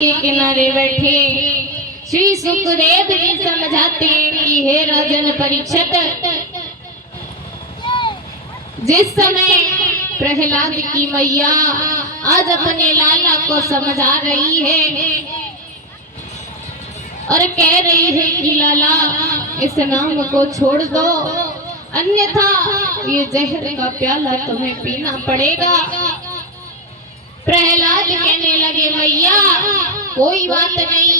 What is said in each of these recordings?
के किनारे बैठे श्री सुखदेव जी समझाते हैं कि हे राजन परीक्षित, जिस समय प्रहलाद की मैया आज अपने लाला को समझा रही है और कह रही है कि लाला इस नाम को छोड़ दो, अन्यथा ये जहर का प्याला तुम्हें पीना पड़ेगा। प्रहलाद कहने लगे मैया कोई बात नहीं,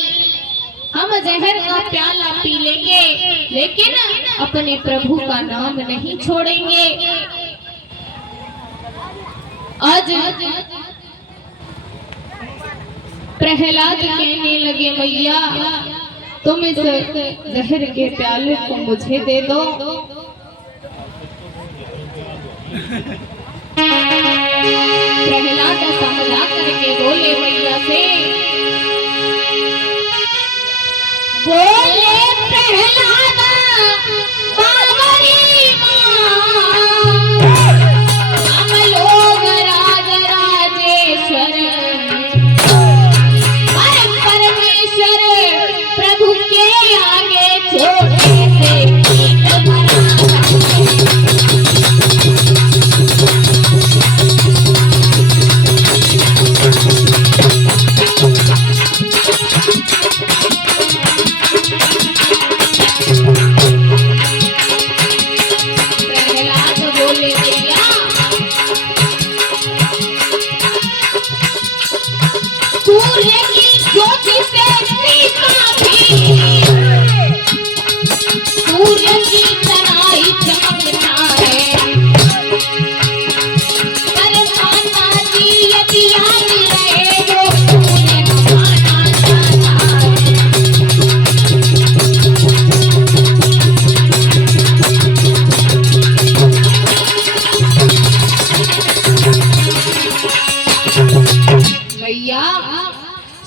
हम जहर का प्याला पी लेंगे लेकिन अपने प्रभु का नाम नहीं छोड़ेंगे। आज प्रहलाद कहने लगे मैया तुम इस जहर के प्याले को मुझे दे दो। प्रहलाद समझा करके बोले मैया से, बोले प्रहलाद बाबरी हम लोग राज राजेश्वर परमेश्वर प्रभु के आगे छोटे से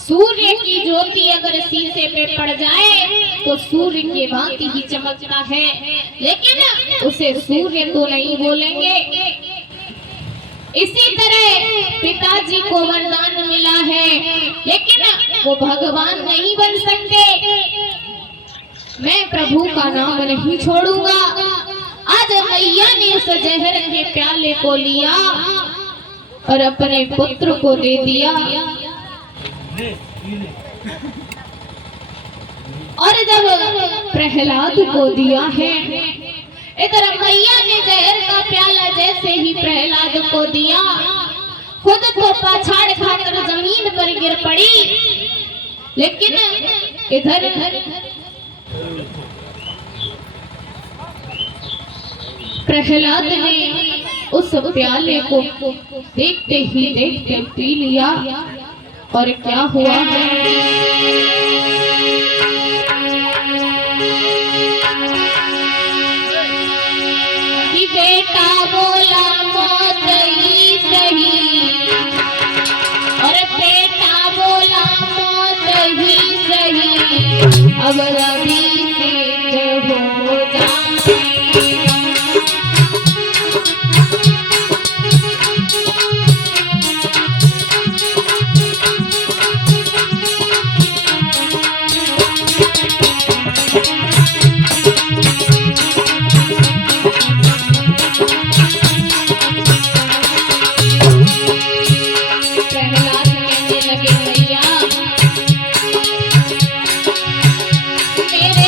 सूर्य की ज्योति अगर शीशे पे पड़ जाए तो सूर्य के भांति ही चमकता है, लेकिन उसे सूर्य तो नहीं बोलेंगे। इसी तरह पिताजी को वरदान मिला है लेकिन वो भगवान नहीं बन सकते। मैं प्रभु का नाम नहीं छोड़ूंगा। आज मैया ने उस जहर के प्याले को लिया और अपने पुत्र को दे दिया। और जब प्रहलाद को दिया है, इधर मैया ने जहर का प्याला जैसे ही प्रहलाद को दिया, खुद तो पाछाड़ खाकर जमीन पर गिर पड़ी, लेकिन इधर प्रहलाद ने उस प्याले को देखते ही देखते पी लिया। और क्या हुआ है, कि बेटा बोला मौत ही सही और बेटा बोला मौत ही सही, अब रवि से हो जाए। मेरे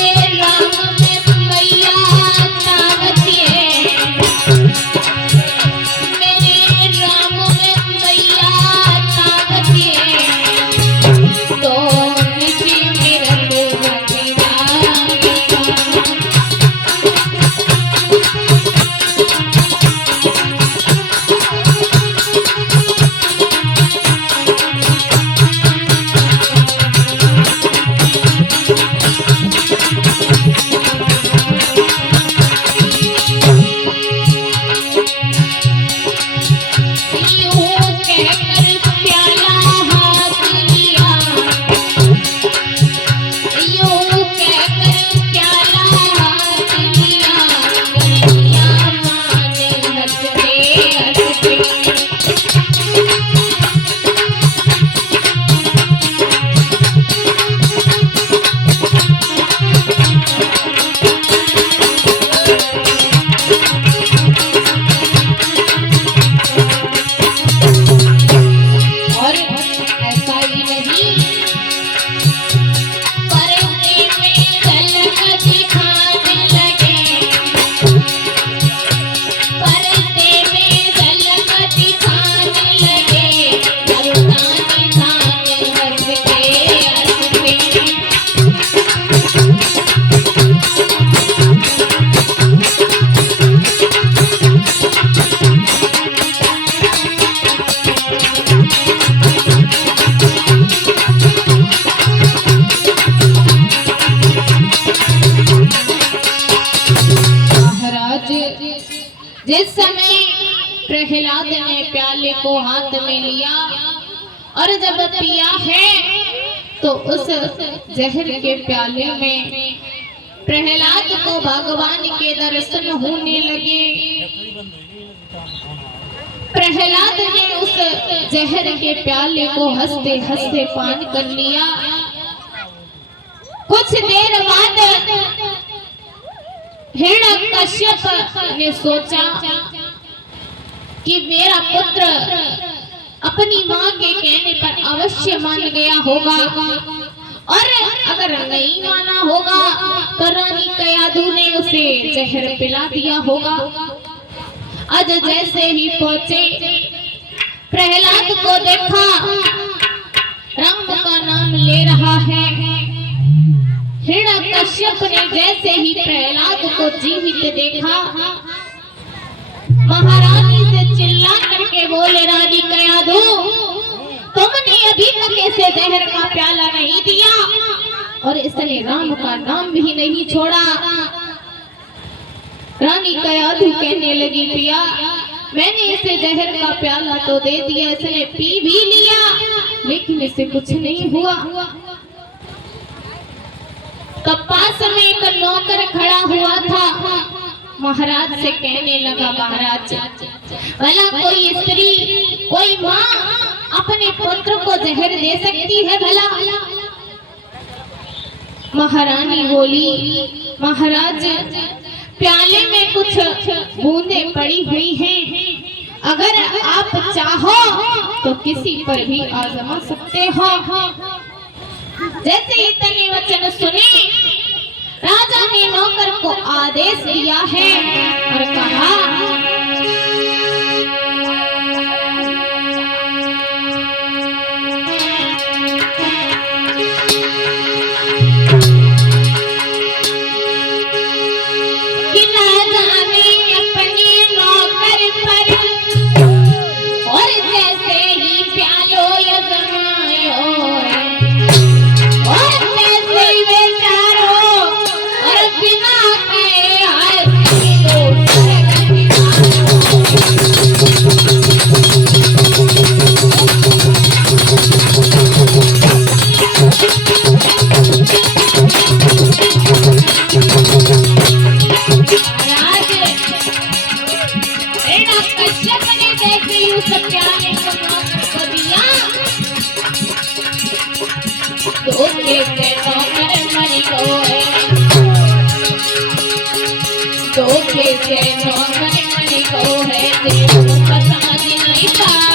जिस समय प्रहलाद ने प्याले को हाथ में लिया और जब पिया है तो उस जहर के प्याले में प्रहलाद को भगवान के दर्शन होने लगे। प्रहलाद ने उस जहर के प्याले को हंसते हंसते पान कर लिया। कुछ देर बाद हिरण्यकश्यप ने सोचा कि मेरा पुत्र अपनी माँ के कहने पर अवश्य मान गया होगा, और अगर नहीं माना होगा तो रानी कयाधु ने उसे जहर पिला दिया होगा। आज जैसे ही पहुंचे, प्रहलाद को देखा, राम का नाम ले रहा है। हिरण्यकश्यप ने जैसे ही प्रहलाद को जीवित देखा, महारानी से चिल्ला करके बोले, रानी कयाधु, तुमने अभी तक इसे जहर का प्याला नहीं दिया और इसने राम का नाम भी नहीं छोड़ा। रानी कयाधु कहने लगी, पिया, मैंने इसे जहर का प्याला तो दे दिया, इसने पी भी लिया, लेकिन इसे कुछ नहीं हुआ। तब पास में एक नौकर खड़ा हुआ था। महाराज से कहने लगा, महाराज, भला कोई स्त्री, कोई माँ अपने पुत्र को जहर दे सकती है भला? महारानी बोली, महाराज, प्याले में कुछ बूंदें पड़ी हुई हैं, अगर आप चाहो तो किसी पर भी आजमा सकते हो। जैसे इतने वचन सुने, राजा ने नौकर को आदेश दिया है और कहा, कि राजा ने अपने नौकर पर और जैसे ही प्यालो यजमायो और जैसे बेचारो और बिना के आए कश्यप ने जैसे ही उस प्याले को नौकर को दिया, धोखे से नौकर मर गए, धोखे से नौकर मर गए, समझ नहीं पा